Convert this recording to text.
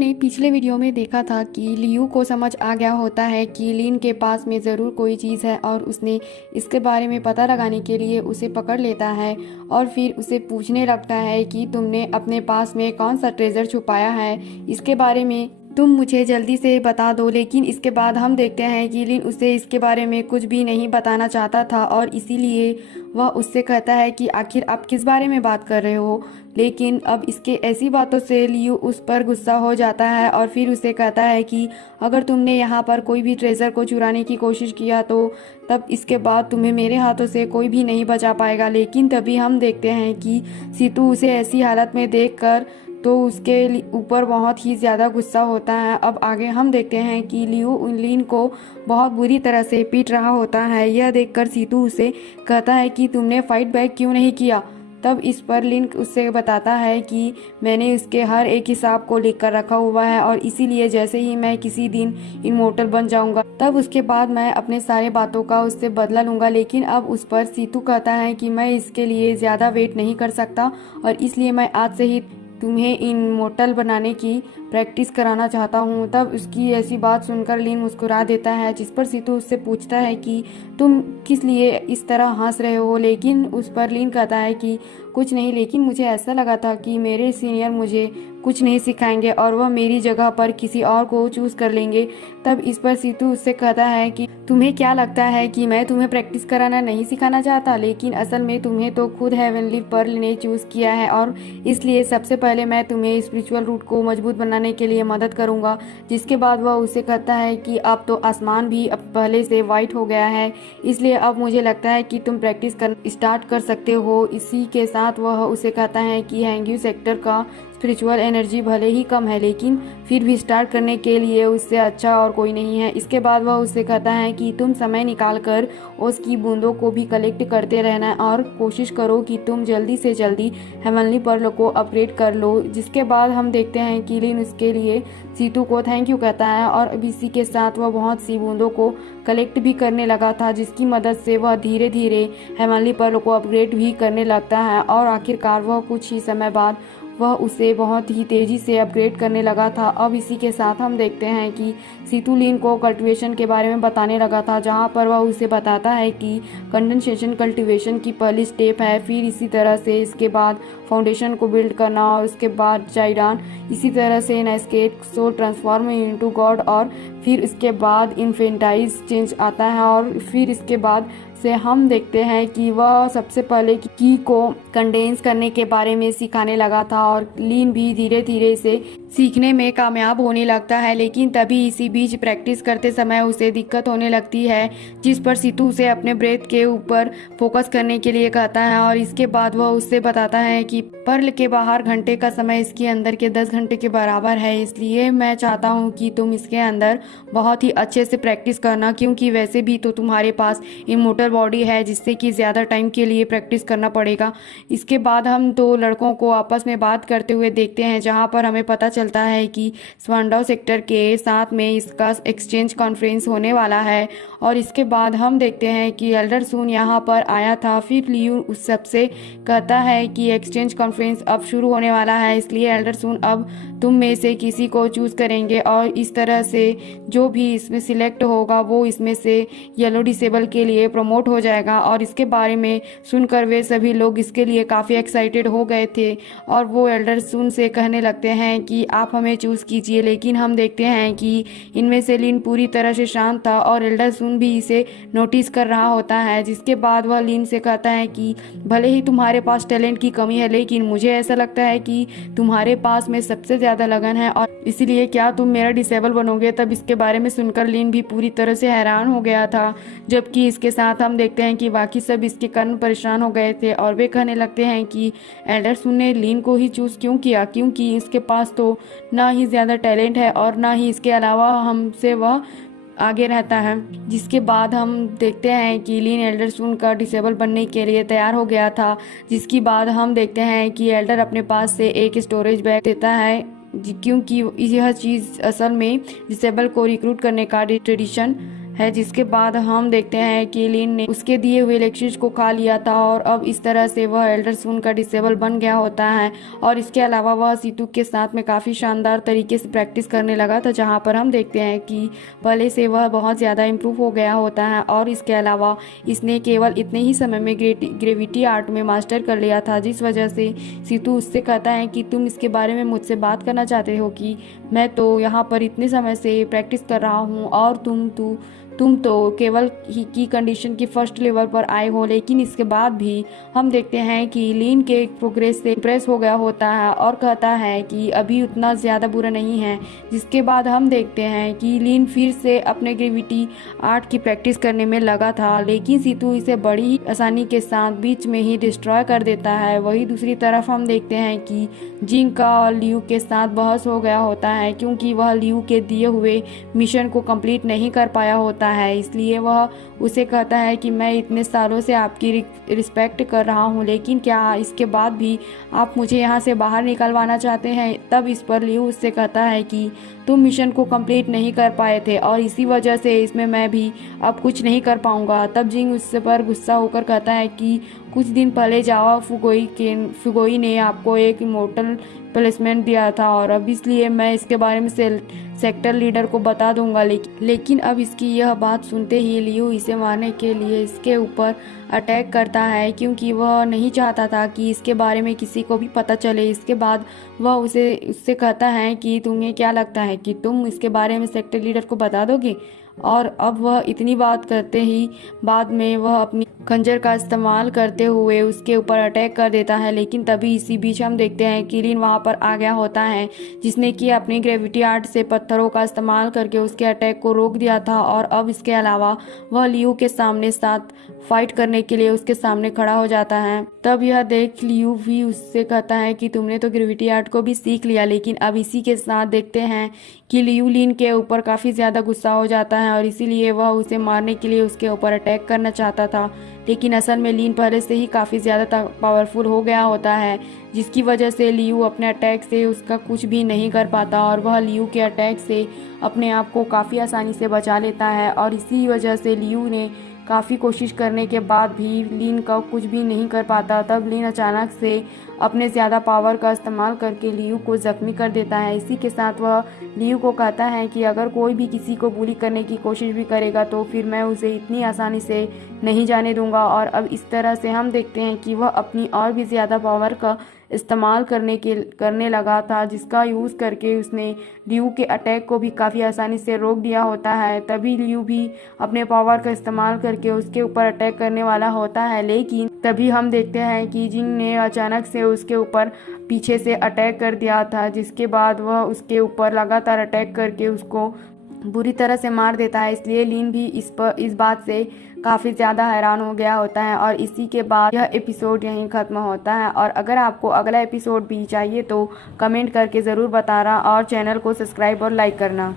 हमने पिछले वीडियो में देखा था कि लियू को समझ आ गया होता है कि लिन के पास में ज़रूर कोई चीज़ है और उसने इसके बारे में पता लगाने के लिए उसे पकड़ लेता है और फिर उसे पूछने लगता है कि तुमने अपने पास में कौन सा ट्रेजर छुपाया है, इसके बारे में तुम मुझे जल्दी से बता दो। लेकिन इसके बाद हम देखते हैं कि लिन उसे इसके बारे में कुछ भी नहीं बताना चाहता था और इसीलिए वह उससे कहता है कि आखिर आप किस बारे में बात कर रहे हो। लेकिन अब इसके ऐसी बातों से लियू उस पर गुस्सा हो जाता है और फिर उसे कहता है कि अगर तुमने यहाँ पर कोई भी ट्रेजर को चुराने की कोशिश किया तो तब इसके बाद तुम्हें मेरे हाथों से कोई भी नहीं बचा पाएगा। लेकिन तभी हम देखते हैं कि सीतू उसे ऐसी हालत में देखकर तो उसके ऊपर बहुत ही ज़्यादा गुस्सा होता है। अब आगे हम देखते हैं कि लियू लिन को बहुत बुरी तरह से पीट रहा होता है। यह देखकर सीतू उसे कहता है कि तुमने फाइट बैक क्यों नहीं किया। तब इस पर लिन उससे बताता है कि मैंने उसके हर एक हिसाब को लिख कर रखा हुआ है और इसीलिए जैसे ही मैं किसी दिन इमोर्टल बन जाऊंगा तब उसके बाद मैं अपने सारे बातों का उससे बदला लूंगा। लेकिन अब उस पर सीतू कहता है कि मैं इसके लिए ज़्यादा वेट नहीं कर सकता और इसलिए मैं आज से ही तुम्हें इमोर्टल बनाने की प्रैक्टिस कराना चाहता हूँ। तब उसकी ऐसी बात सुनकर लिन मुस्कुरा देता है, जिस पर सीतू उससे पूछता है कि तुम किस लिए इस तरह हंस रहे हो। लेकिन उस पर लिन कहता है कि कुछ नहीं, लेकिन मुझे ऐसा लगा था कि मेरे सीनियर मुझे कुछ नहीं सिखाएंगे और वह मेरी जगह पर किसी और को चूज कर लेंगे। तब इस पर सीतू उससे कहता है कि तुम्हें क्या लगता है कि मैं तुम्हें प्रैक्टिस कराना नहीं सिखाना चाहता, लेकिन असल में तुम्हें तो खुद हेवनली पर्ल ने चूज किया है और इसलिए सबसे पहले मैं तुम्हें स्पिरिचुअल रूट को मजबूत बनाने के लिए मदद करूंगा। जिसके बाद वह उसे कहता है कि अब तो आसमान भी अब पहले से वाइट हो गया है, इसलिए अब मुझे लगता है कि तुम प्रैक्टिस कर स्टार्ट कर सकते हो। इसी के साथ वह उसे कहता है कि हैंग्यू सेक्टर का स्पिरिचुअल एनर्जी भले ही कम है लेकिन फिर भी स्टार्ट करने के लिए उससे अच्छा और कोई नहीं है। इसके बाद वह उससे कहता है कि तुम समय निकाल कर ओस की बूंदों को भी कलेक्ट करते रहना और कोशिश करो कि तुम जल्दी से जल्दी हेवनली पर्ल को अपग्रेड कर लो। जिसके बाद हम देखते हैं कि लिन उसके लिए सीतू को थैंक यू कहता है और अब इसी के साथ वह बहुत सी बूंदों को कलेक्ट भी करने लगा था, जिसकी मदद से वह धीरे धीरे हेवनली पर्ल को अपग्रेड भी करने लगता है और आखिरकार वह कुछ ही समय बाद वह उसे बहुत ही तेज़ी से अपग्रेड करने लगा था। अब इसी के साथ हम देखते हैं कि सीतू लिन को कल्टीवेशन के बारे में बताने लगा था, जहां पर वह उसे बताता है कि कंडेंसेशन कल्टीवेशन की पहली स्टेप है, फिर इसी तरह से इसके बाद फाउंडेशन को बिल्ड करना और उसके बाद जाइडान, इसी तरह से नेस्केट सोल ट्रांसफॉर्म इनटू गॉड और फिर इसके बाद इन्फेंटाइज चेंज आता है और फिर इसके बाद से हम देखते हैं कि वह सबसे पहले की को कंडेंस करने के बारे में सिखाने लगा था और लिन भी धीरे धीरे से सीखने में कामयाब होने लगता है। लेकिन तभी इसी बीच प्रैक्टिस करते समय उसे दिक्कत होने लगती है, जिस पर सीतू उसे अपने ब्रेथ के ऊपर फोकस करने के लिए कहता है और इसके बाद वह उससे बताता है कि पर्ल के बाहर घंटे का समय इसके अंदर के 10 घंटे के बराबर है, इसलिए मैं चाहता हूँ कि तुम इसके अंदर बहुत ही अच्छे से प्रैक्टिस करना, क्योंकि वैसे भी तो तुम्हारे पास इमोर्टल बॉडी है जिससे कि ज़्यादा टाइम के लिए प्रैक्टिस करना पड़ेगा। इसके बाद हम दो लड़कों को आपस में बात करते हुए देखते हैं, जहाँ पर हमें पता चलता है कि स्वांडाउ सेक्टर के साथ में इसका एक्सचेंज कॉन्फ्रेंस होने वाला है और इसके बाद हम देखते हैं कि एल्डर सून यहाँ पर आया था। फिर लियू उस सबसे कहता है कि एक्सचेंज कॉन्फ्रेंस अब शुरू होने वाला है, इसलिए एल्डर सून अब तुम में से किसी को चूज करेंगे और इस तरह से जो भी इसमें सिलेक्ट होगा वो इसमें से येलो डिसेबल के लिए प्रमोट हो जाएगा। और इसके बारे में सुनकर वे सभी लोग इसके लिए काफ़ी एक्साइटेड हो गए थे और वो एल्डर सून से कहने लगते हैं कि आप हमें चूज़ कीजिए। लेकिन हम देखते हैं कि इनमें से लिन पूरी तरह से शांत था और एल्डर सून भी इसे नोटिस कर रहा होता है। जिसके बाद वह लिन से कहता है कि भले ही तुम्हारे पास टैलेंट की कमी है, लेकिन मुझे ऐसा लगता है कि तुम्हारे पास में सबसे ज़्यादा लगन है और इसलिए क्या तुम मेरा डिसेबल बनोगे। तब इसके बारे में सुनकर लिन भी पूरी तरह से हैरान हो गया था, जबकि इसके साथ हम देखते हैं कि बाकी सब इसके कारण परेशान हो गए थे और वे कहने लगते हैं कि एल्डर सून ने लिन को ही चूज़ क्यों किया, क्योंकि इसके पास तो ना ही ज़्यादा टैलेंट है और ना ही इसके अलावा हमसे वह आगे रहता है। जिसके बाद हम देखते हैं कि लिन एल्डर सून का डिसेबल बनने के लिए तैयार हो गया था। जिसके बाद हम देखते हैं कि एल्डर अपने पास से एक स्टोरेज बैग देता है, क्योंकि यह चीज़ असल में डिसेबल को रिक्रूट करने का ट्रेडिशन है, जिसके बाद हम देखते हैं कि लीन ने उसके दिए हुए इलेक्ट्रिक को खा लिया था और अब इस तरह से वह एल्डर सून का डिसेबल बन गया होता है। और इसके अलावा वह सीतू के साथ में काफ़ी शानदार तरीके से प्रैक्टिस करने लगा था, जहाँ पर हम देखते हैं कि पहले से वह बहुत ज़्यादा इम्प्रूव हो गया होता है। और इसके अलावा इसने केवल इतने ही समय में ग्रेविटी आर्ट में मास्टर कर लिया था, जिस वजह से सीतू उससे कहता है कि तुम इसके बारे में मुझसे बात करना चाहते हो कि मैं तो यहाँ पर इतने समय से प्रैक्टिस कर रहा हूँ और तुम तो केवल की कंडीशन की फर्स्ट लेवल पर आए हो। लेकिन इसके बाद भी हम देखते हैं कि लीन के प्रोग्रेस से इम्प्रेस हो गया होता है और कहता है कि अभी उतना ज़्यादा बुरा नहीं है। जिसके बाद हम देखते हैं कि लीन फिर से अपने ग्रेविटी आर्ट की प्रैक्टिस करने में लगा था, लेकिन सीतू इसे बड़ी आसानी के साथ बीच में ही डिस्ट्रॉय कर देता है। वही दूसरी तरफ हम देखते हैं कि जिंग का और लियू के साथ बहस हो गया होता है, क्योंकि वह लियू के दिए हुए मिशन को कंप्लीट नहीं कर पाया होता है। इसलिए वह उसे कहता है कि मैं इतने सालों से आपकी रिस्पेक्ट कर रहा हूँ, लेकिन क्या इसके बाद भी आप मुझे यहाँ से बाहर निकलवाना चाहते हैं। तब इस पर लियू उससे कहता है कि तुम मिशन को कंप्लीट नहीं कर पाए थे और इसी वजह से इसमें मैं भी अब कुछ नहीं कर पाऊंगा। तब जिंग उस पर गुस्सा होकर कहता है कि कुछ दिन पहले जावा फुगोई ने आपको एक इमोर्टल प्लेसमेंट दिया था और अब इसलिए मैं इसके बारे में सेक्टर लीडर को बता दूंगा। लेकिन अब इसकी यह बात सुनते ही लियू इसे मारने के लिए इसके ऊपर अटैक करता है, क्योंकि वह नहीं चाहता था कि इसके बारे में किसी को भी पता चले। इसके बाद वह उससे कहता है कि तुम्हें क्या लगता है कि तुम इसके बारे में सेक्टर लीडर को बता दोगे। और अब वह इतनी बात करते ही बाद में वह अपनी खंजर का इस्तेमाल करते हुए उसके ऊपर अटैक कर देता है। लेकिन तभी इसी बीच हम देखते हैं कि लीन वहां पर आ गया होता है, जिसने कि अपनी ग्रेविटी आर्ट से पत्थरों का इस्तेमाल करके उसके अटैक को रोक दिया था। और अब इसके अलावा वह लियू के सामने साथ फाइट करने के लिए उसके सामने खड़ा हो जाता है। तब यह देख लियू भी उससे कहता है कि तुमने तो ग्रेविटी आर्ट को भी सीख लिया। लेकिन अब इसी के साथ देखते हैं कि लियू लीन के ऊपर काफ़ी ज़्यादा गुस्सा हो जाता है और इसीलिए वह उसे मारने के लिए उसके ऊपर अटैक करना चाहता था। लेकिन असल में लीन पहले से ही काफ़ी ज़्यादा पावरफुल हो गया होता है, जिसकी वजह से लियू अपने अटैक से उसका कुछ भी नहीं कर पाता और वह लियू के अटैक से अपने आप को काफ़ी आसानी से बचा लेता है। और इसी वजह से लियू ने काफ़ी कोशिश करने के बाद भी लीन का कुछ भी नहीं कर पाता। तब लीन अचानक से अपने ज़्यादा पावर का इस्तेमाल करके लियू को ज़ख्मी कर देता है। इसी के साथ वह लियू को कहता है कि अगर कोई भी किसी को बुली करने की कोशिश भी करेगा तो फिर मैं उसे इतनी आसानी से नहीं जाने दूंगा। और अब इस तरह से हम देखते हैं कि वह अपनी और भी ज़्यादा पावर का इस्तेमाल करने लगा था, जिसका यूज़ करके उसने लियू के अटैक को भी काफ़ी आसानी से रोक दिया होता है। तभी लियू भी अपने पावर का इस्तेमाल करके उसके ऊपर अटैक करने वाला होता है, लेकिन तभी हम देखते हैं कि जिंग ने अचानक से उसके ऊपर पीछे से अटैक कर दिया था, जिसके बाद वह उसके ऊपर लगातार अटैक करके उसको बुरी तरह से मार देता है। इसलिए लीन भी इस बात से काफ़ी ज़्यादा हैरान हो गया होता है और इसी के बाद यह एपिसोड यहीं ख़त्म होता है। और अगर आपको अगला एपिसोड भी चाहिए तो कमेंट करके ज़रूर बताना और चैनल को सब्सक्राइब और लाइक करना।